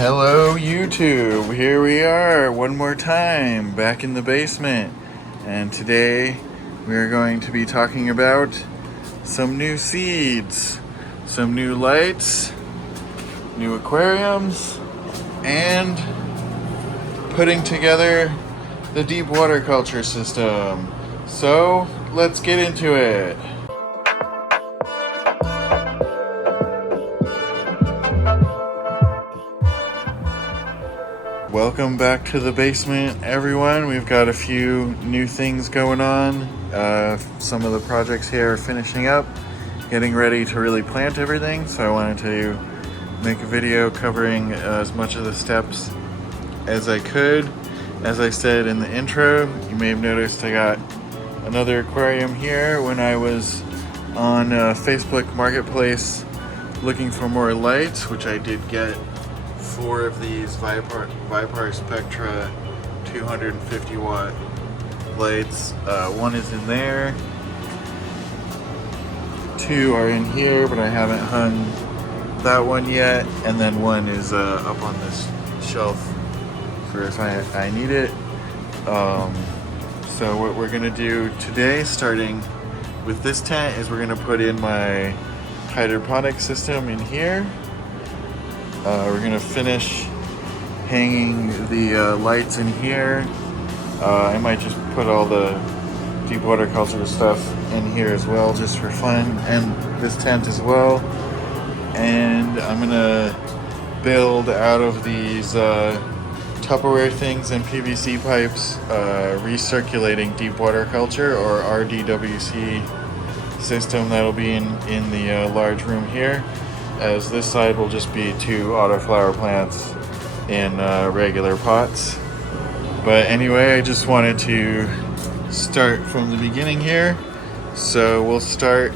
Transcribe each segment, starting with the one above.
Hello YouTube, here we are one more time back in the basement, and today we are going to be talking about some new seeds, some new lights, new aquariums, and putting together the deep water culture system. So let's get into it. Welcome back to the basement, everyone. We've got a few new things going on. Some of the projects here are finishing up, getting ready to really plant everything. So I wanted to make a video covering as much of the steps as I could. As I said in the intro, you may have noticed I got another aquarium here when I was on Facebook Marketplace looking for more lights, which I did get 4 of these Vipar Spectra 250 watt lights. One is in there, 2 are in here, but I haven't hung that one yet, and then one is up on this shelf for if I need it. So what we're gonna do today, starting with this tent, is we're gonna put in my hydroponics system in here. We're gonna finish hanging the lights in here. I might just put all the deep water culture stuff in here as well, just for fun, and this tent as well. And I'm gonna build out of these Tupperware things and PVC pipes, recirculating deep water culture, or RDWC system that'll be in the large room here, as this side will just be 2 autoflower plants in regular pots. But anyway, I just wanted to start from the beginning here. So we'll start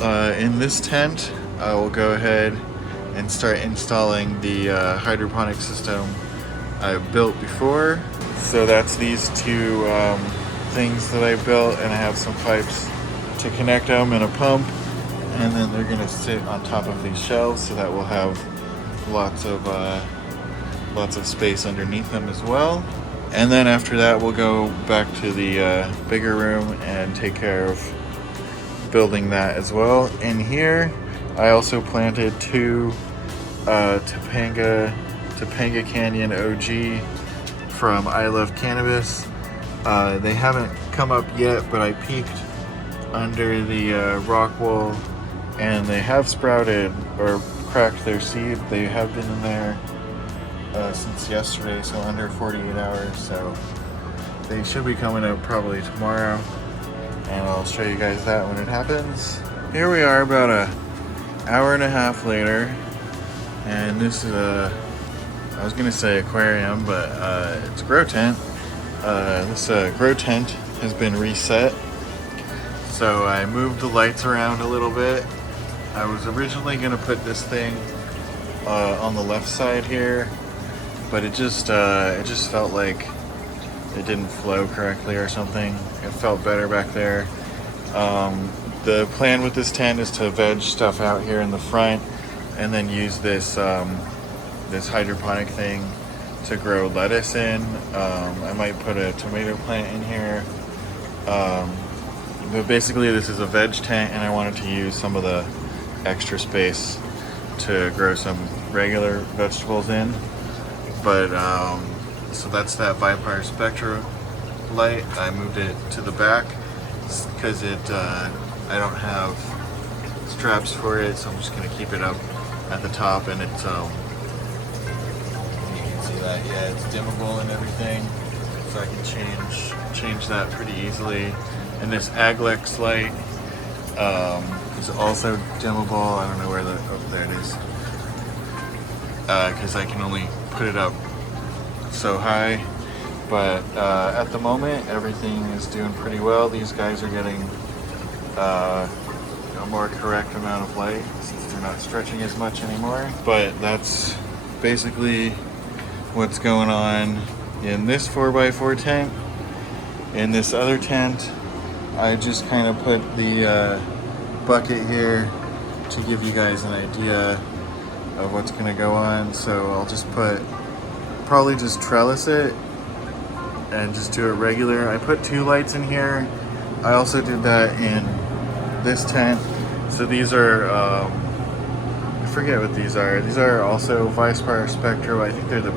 in this tent. I will go ahead and start installing the hydroponic system I built before. So that's these 2 things that I built, and I have some pipes to connect them and a pump. And then they're gonna sit on top of these shelves, so that we'll have lots of space underneath them as well. And then after that, we'll go back to the bigger room and take care of building that as well. In here, I also planted 2 Topanga Canyon OG from I Love Cannabis. They haven't come up yet, but I peeked under the rock wool, and they have sprouted or cracked their seed. They have been in there since yesterday, so under 48 hours. So they should be coming up probably tomorrow, and I'll show you guys that when it happens. Here we are about an hour and a half later, and this is I was gonna say aquarium, but it's a grow tent. This grow tent has been reset. So I moved the lights around a little bit. I was originally gonna put this thing on the left side here, but it just felt like it didn't flow correctly or something. It felt better back there. The plan with this tent is to veg stuff out here in the front, and then use this this hydroponic thing to grow lettuce in. I might put a tomato plant in here. But basically this is a veg tent, and I wanted to use some of the extra space to grow some regular vegetables in. But so that's that Vipar Spectra light. I moved it to the back because I don't have straps for it, so I'm just gonna keep it up at the top, and it's you can see that, yeah, it's dimmable and everything, so I can change that pretty easily. And this Aglex light is also dimmable. I don't know where there it is, because I can only put it up so high. But at the moment, everything is doing pretty well. These guys are getting a more correct amount of light since they're not stretching as much anymore. But that's basically what's going on in this 4x4 tent. In this other tent, I just kind of put the bucket here to give you guys an idea of what's gonna go on. So I'll just probably just trellis it and just do it regular. I put 2 lights in here. I also did that in this tent. So these are, I forget what these are. These are also Vispire Spectro. I think they're the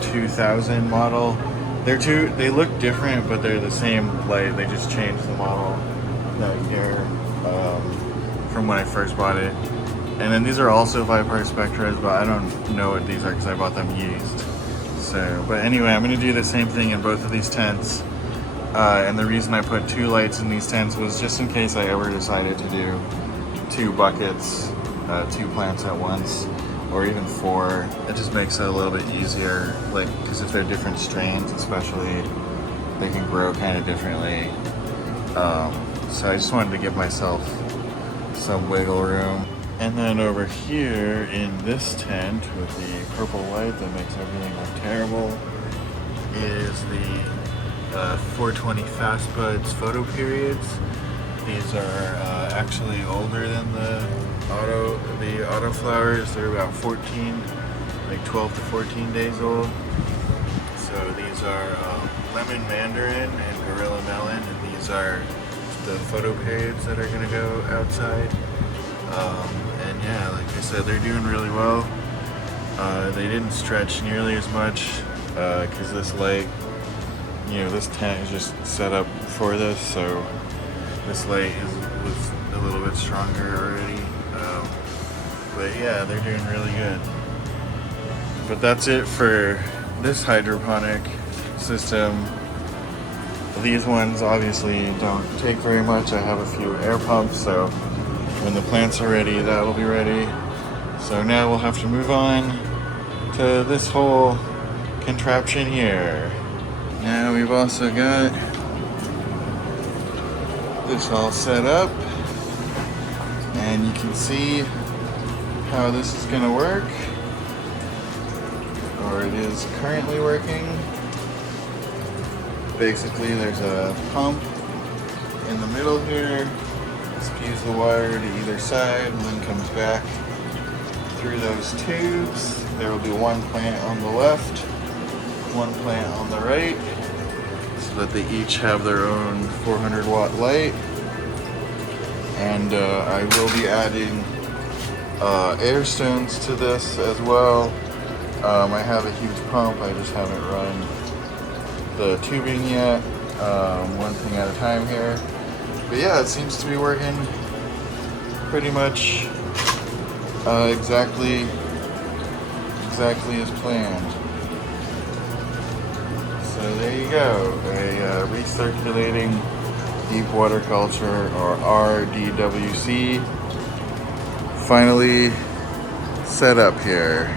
P2000 model. They look different, but they're the same light. They just changed the model that year from when I first bought it. And then these are also Vispire Spectras, but I don't know what these are because I bought them used. So, but anyway, I'm gonna do the same thing in both of these tents. And the reason I put 2 lights in these tents was just in case I ever decided to do 2 buckets, 2 plants at once, or even 4. It just makes it a little bit easier, like, because if they're different strains especially, they can grow kind of differently. So I just wanted to give myself some wiggle room. And then over here in this tent with the purple light that makes everything look terrible is the 420 Fast Buds photo periods. These are actually older than the auto flowers. They're about 14, like 12 to 14 days old. So these are lemon mandarin and gorilla melon, and these are the photo periods that are gonna go outside. And yeah, like I said, they're doing really well. They didn't stretch nearly as much because this light, you know, this tent is just set up for this, so this light was a little bit stronger already. But yeah, they're doing really good. But that's it for this hydroponic system. These ones obviously don't take very much. I have a few air pumps, so when the plants are ready, that'll be ready. So now we'll have to move on to this whole contraption here. Now we've also got this all set up, and you can see how this is going to work, or it is currently working. Basically, there's a pump in the middle here, spews the water to either side, and then comes back through those tubes. There will be 1 plant on the left, 1 plant on the right, so that they each have their own 400-watt light. And I will be adding air stones to this as well. I have a huge pump, I just haven't run the tubing yet. 1 thing at a time here. But yeah, it seems to be working pretty much exactly as planned. So there you go, a recirculating deep water culture, or RDWC, finally set up here.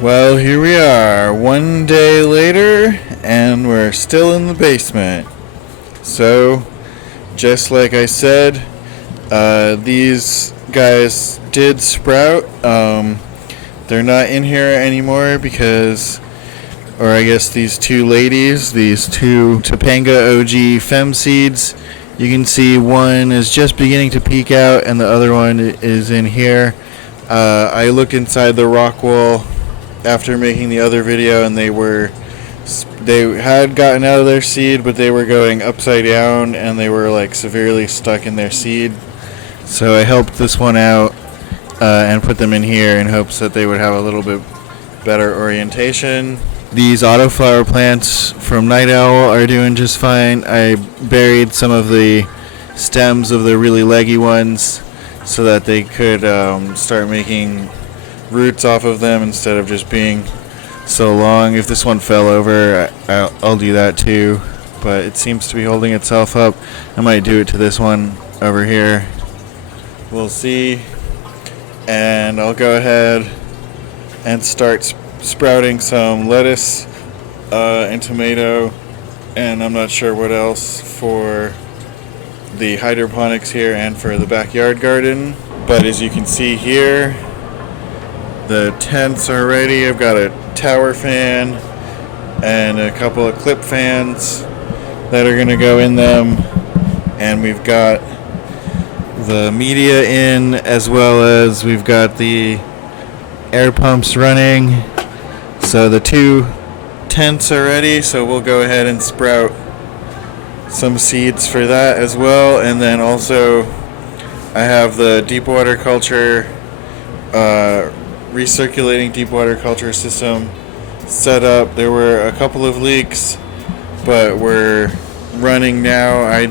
Well, here we are, 1 day later, and we're still in the basement. So, just like I said, these guys did sprout. They're not in here anymore because, or I guess these 2 ladies, these 2 Topanga OG Fem seeds, you can see one is just beginning to peek out and the other one is in here. I looked inside the rock wall after making the other video, and they had gotten out of their seed, but they were going upside down and they were like severely stuck in their seed. So I helped this one out and put them in here in hopes that they would have a little bit better orientation. These autoflower plants from Night Owl are doing just fine. I buried some of the stems of the really leggy ones so that they could start making roots off of them instead of just being so long. If this one fell over, I'll do that too, but it seems to be holding itself up. I might do it to this one over here. We'll see. And I'll go ahead and start sprouting some lettuce and tomato, and I'm not sure what else for the hydroponics here and for the backyard garden. But as you can see here, the tents are ready. I've got a tower fan and a couple of clip fans that are going to go in them, and we've got the media in, as well as we've got the air pumps running. So the 2 tents are ready, so we'll go ahead and sprout some seeds for that as well. And then also I have the deep water culture, recirculating deep water culture system set up. There were a couple of leaks, but we're running now. I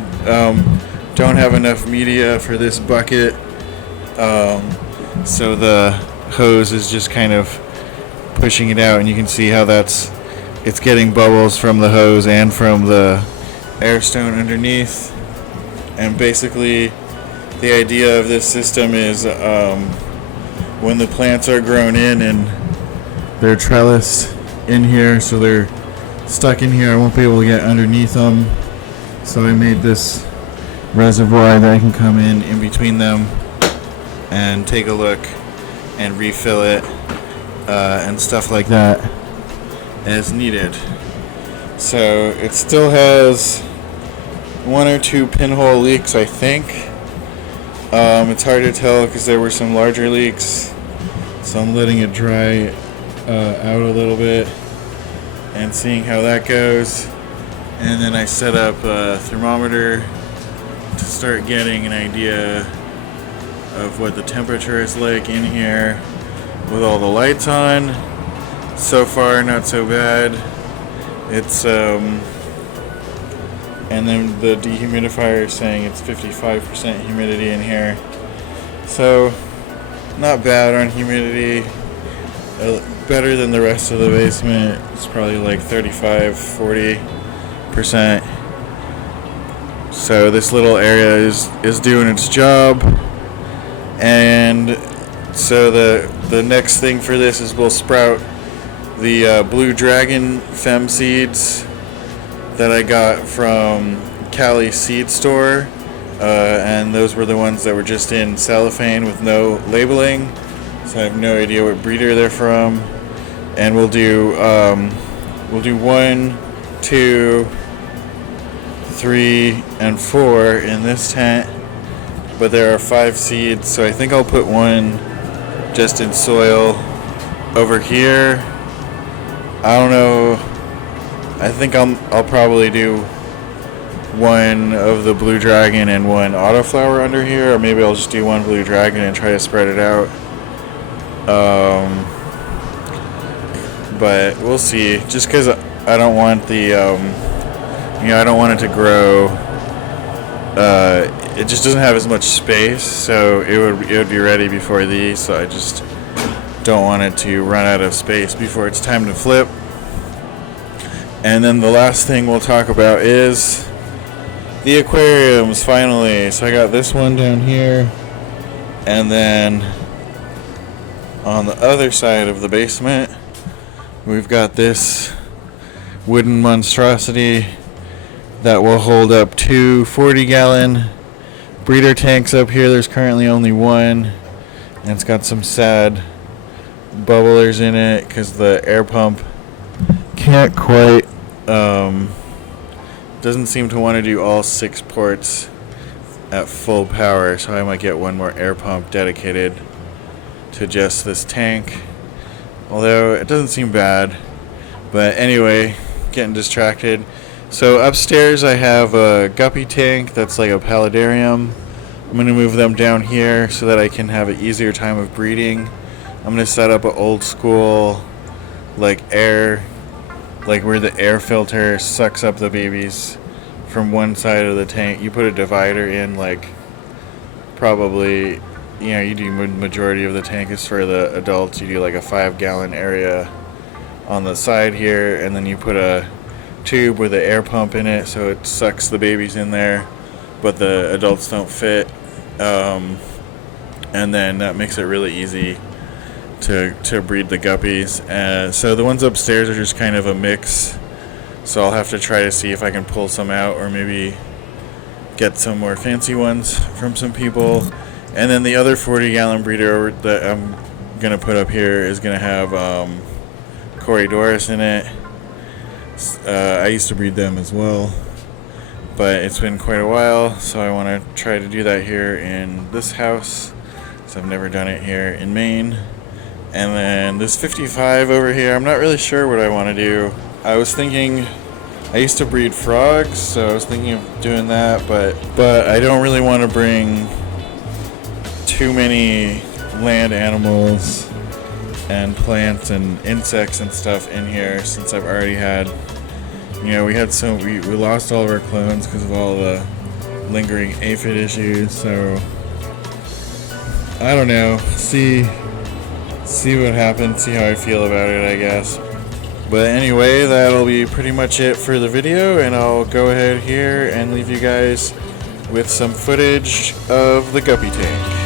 don't have enough media for this bucket, so the hose is just kind of pushing it out, and you can see how it's getting bubbles from the hose and from the air stone underneath. And basically the idea of this system is when the plants are grown in and they're trellised in here, so they're stuck in here, I won't be able to get underneath them. So I made this reservoir that I can come in between them and take a look and refill it and stuff like that as needed. So it still has 1 or 2 pinhole leaks, I think. It's hard to tell because there were some larger leaks, so I'm letting it dry out a little bit and seeing how that goes. And then I set up a thermometer to start getting an idea of what the temperature is like in here with all the lights on. So far, not so bad. It's and then the dehumidifier is saying it's 55% humidity in here. So not bad on humidity. Better than the rest of the basement. It's probably like 35-40%. So this little area is doing its job. And so the next thing for this is we'll sprout the Blue Dragon Fem seeds that I got from Cali Seed Store, and those were the ones that were just in cellophane with no labeling, so I have no idea what breeder they're from. And we'll do 1, 2, 3, and 4 in this tent, but there are 5 seeds, so I think I'll put one just in soil over here. I don't know. I think I'll probably do 1 of the Blue Dragon and 1 autoflower under here, or maybe I'll just do 1 Blue Dragon and try to spread it out. But we'll see. Just because I don't want the, I don't want it to grow. It just doesn't have as much space, so it would be ready before these. So I just don't want it to run out of space before it's time to flip. And then the last thing we'll talk about is the aquariums, finally. So I got this one down here, and then on the other side of the basement, we've got this wooden monstrosity that will hold up 2 40-gallon breeder tanks up here. There's currently only 1, and it's got some sad bubblers in it because the air pump can't quite doesn't seem to want to do all 6 ports at full power, so I might get 1 more air pump dedicated to just this tank, although it doesn't seem bad. But anyway, getting distracted. So upstairs I have a guppy tank that's like a paludarium. I'm going to move them down here so that I can have an easier time of breeding. I'm going to set up an old school like air, like where the air filter sucks up the babies from one side of the tank. You put a divider in, like probably, you do majority of the tank is for the adults. You do like a 5-gallon area on the side here, and then you put a tube with an air pump in it so it sucks the babies in there, but the adults don't fit. And then that makes it really easy to breed the guppies. So the ones upstairs are just kind of a mix, so I'll have to try to see if I can pull some out or maybe get some more fancy ones from some people. And then the other 40-gallon breeder that I'm going to put up here is going to have Corydoras in it. I used to breed them as well. but it's been quite a while, so I want to try to do that here in this house, so I've never done it here in Maine. And then this 55 over here, I'm not really sure what I want to do. I was thinking, I used to breed frogs, so I was thinking of doing that, but I don't really want to bring too many land animals and plants and insects and stuff in here, since I've already had, we lost all of our clones because of all the lingering aphid issues. So I don't know, see what happens, see how I feel about it, I guess. But anyway, that'll be pretty much it for the video, and I'll go ahead here and leave you guys with some footage of the guppy tank.